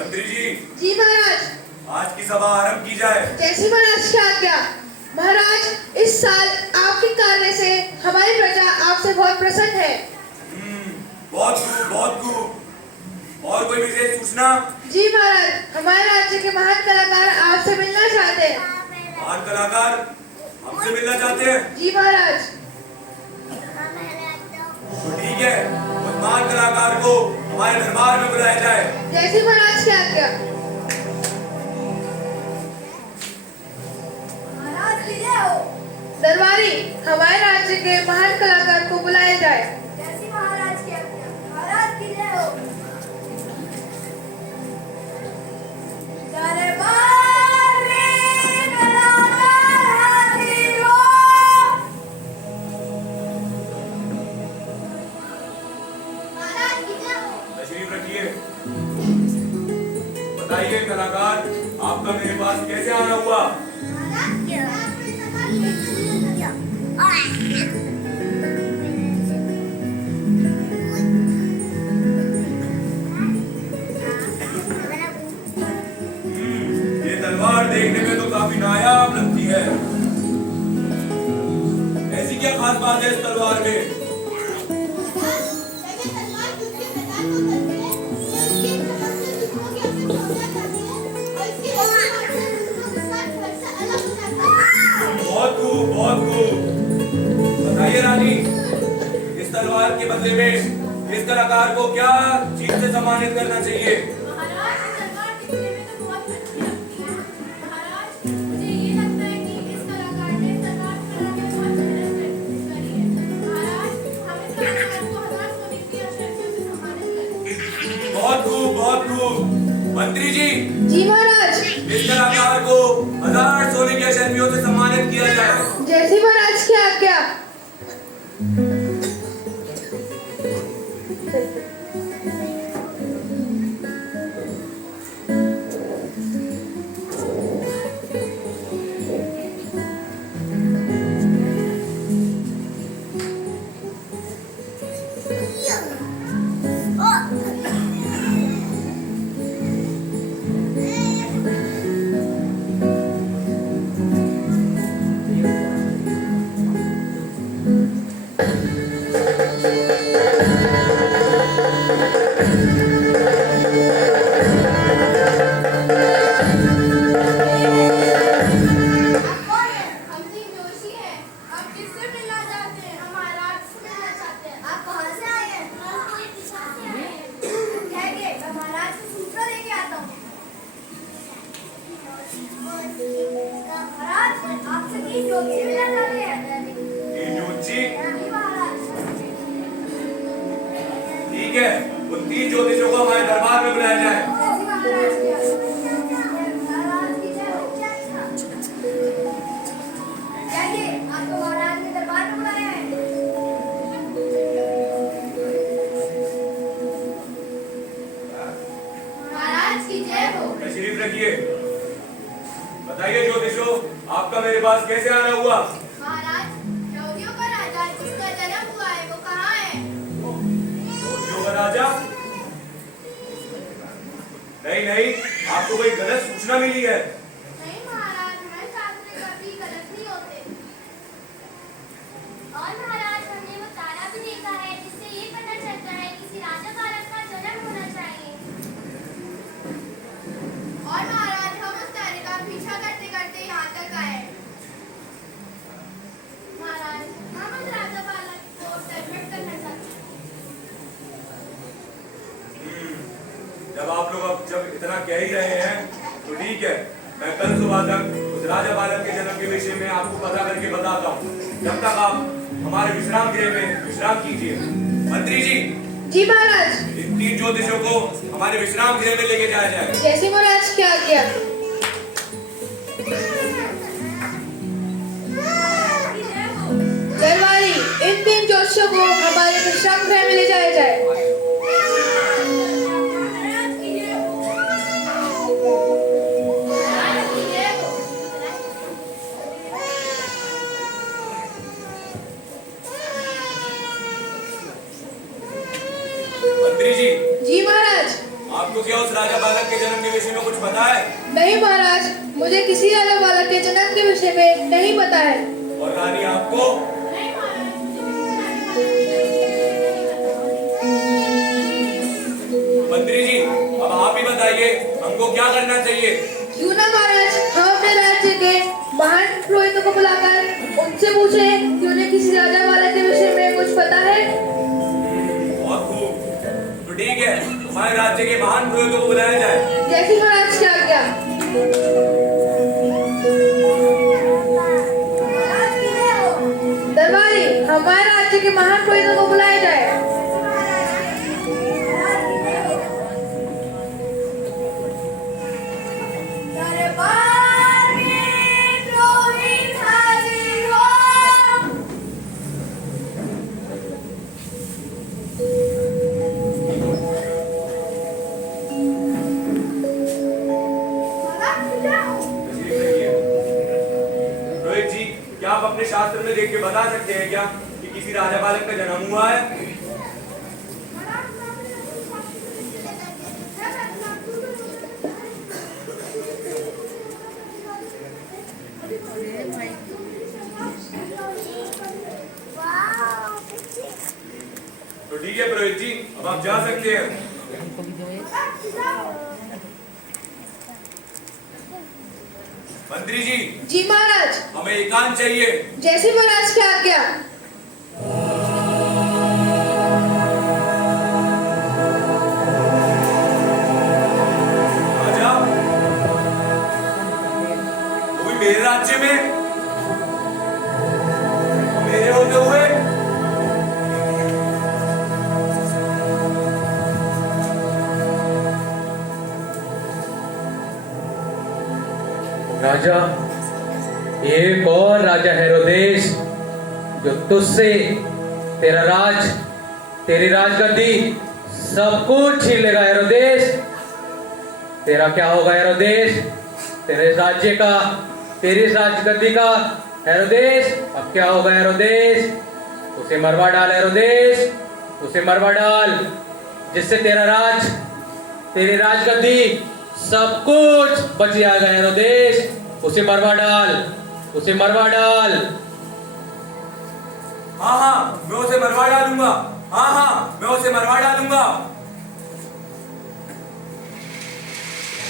मंत्री जी। जी महाराज। आज की सभा आरंभ की जाए। जैसी महाराज की आज्ञा। महाराज, इस साल आपके कार्य से हमारी प्रजा आपसे बहुत प्रसन्न है। बहुत खूब, बहुत खूब। और कोई विशेष सूचना? जी महाराज, हमारे राज्य के महान कलाकार आपसे मिलना चाहते हैं। महान कलाकार हमसे मिलना चाहते हैं? जी महाराज। तो ठीक है, उस महान कलाकार को हमारे दरबार में बुलाया जाए। जैसी महाराज की आज्ञा। महाराज की जय हो। दरबारी, हमारे राज्य के महान कलाकार को बुलाया जाए। जैसी महाराज की आज्ञा। महाराज की जय हो। दरबार में कलाकार हाजिर हो। महाराज की जय हो। तशरीफ रखिए। बताइए कलाकार, आपका मेरे पास कैसे आना हुआ? महाराज की ये तलवार देखने में तो काफी नायाब लगती है। ऐसी क्या खास बात है इस तलवार में? बहुत खूब, बहुत खूब। बताइए रानी, इस तलवार के बदले में इस कलाकार को क्या चीज से सम्मानित करना चाहिए? महाराज तलवार दिखने में तो बहुत अच्छी लगती है। महाराज, मुझे ये लगता है कि इस कलाकार ने तलवार कला में बहुत मेहनत करी है। महाराज, हम इस कलाकार को 1000 सोने की अशर्फियों से सम्मानित करें। बहुत खूब, बहुत खूब। मंत्री जी, जी महाराज। इस कलाकार को 1000 सोने की अशर्फियों से सम्मानित किया जाए। जैसी महाराज की आज्ञा। ठीक है, उन 3 ज्योतिषों को हमारे दरबार में बुलाया जाए। तशरीफ रखिए। बताइए ज्योतिषों, आपका मेरे पास कैसे आना हुआ? ज्योतिषियों का राजा जिसका जन्म हुआ है वो कहाँ है? ज्योतिषियों का राजा? नहीं नहीं, आपको कोई गलत सूचना मिली है। नहीं महाराज, हमारे शास्त्र कभी गलत नहीं होते। और महाराज, हमने वो तारा भी देखा है जिससे ये पता चलता है किसी राजा बालक का जन्म होना चाहिए। और महाराज, हम उस तारे का पीछा करते करते यहाँ तक आए। महाराज, हम उस राजा बालक को दंडवत करना चाहते हैं। जब आप लोग अब जब इतना कह ही रहे हैं तो ठीक है, मैं कल सुबह तक उस राजा बालक के जन्म के विषय में आपको पता करके बताता हूँ। जब तक आप हमारे विश्राम गृह में विश्राम कीजिए। मंत्री जी। जी महाराज। इन 3 ज्योतिषों को हमारे विश्राम गृह में लेके जाया जाए। जैसी महाराज की आज्ञा। दरबारी, इन 3 ज्योतिषों को हमारे विश्राम गृह में ले जाया जाए। मंत्री जी। जी महाराज। आपको क्या उस राजा बालक के जन्म के विषय में कुछ पता है? नहीं महाराज, मुझे किसी राजा बालक के जन्म के विषय में नहीं पता है। और रानी आपको? नहीं महाराज, मुझे किसी मंत्री जी, अब आप ही बताइए हमको क्या करना चाहिए? क्यों ना महाराज, हम अपने राज्य के महान पुरोहितों को बुलाकर उनसे पूछे कि उन्हें किसी राजा बालक के विषय में कुछ पता है। बहुत खूब, तो ठीक है, हमारे राज्य के महान पुरोहितों को बुलाया जाए। जैसी महाराज की आज्ञा। दरबारी, हमारे राज्य के महान पुरोहितों को बुलाया जाए। दरबार में पुरोहित हाजिर हो। रोहित जी, क्या आप अपने शास्त्र में देख के बता सकते हैं क्या कि किसी राजा बालक का जन्म हुआ है? तो ठीक है पुरोहित जी, अब आप जा सकते हैं। मंत्री जी, जी महाराज। हमें एकांत चाहिए। जैसी महाराज की आज्ञा। राजा, वो भी मेरे राज्य में, मेरे होते हुए। राजा, एक और राजा हेरोदेस जो तुझसे तेरा राज, तेरी राजगद्दी सब कुछ छीन लेगा। हेरोदेस, तेरा क्या होगा हेरोदेस? तेरे राज्य का, तेरी राजगद्दी का हेरोदेस अब क्या होगा हेरोदेस? उसे मरवा डाल हेरोदेस, उसे मरवा डाल, जिससे तेरा राज, तेरी राजगद्दी सब कुछ बच जाएगा हेरोदेस। उसे मरवा डाल, उसे मरवा डाल। हाँ हाँ, मैं उसे मरवा डालूंगा। हाँ हाँ, मैं उसे मरवा डालूंगा।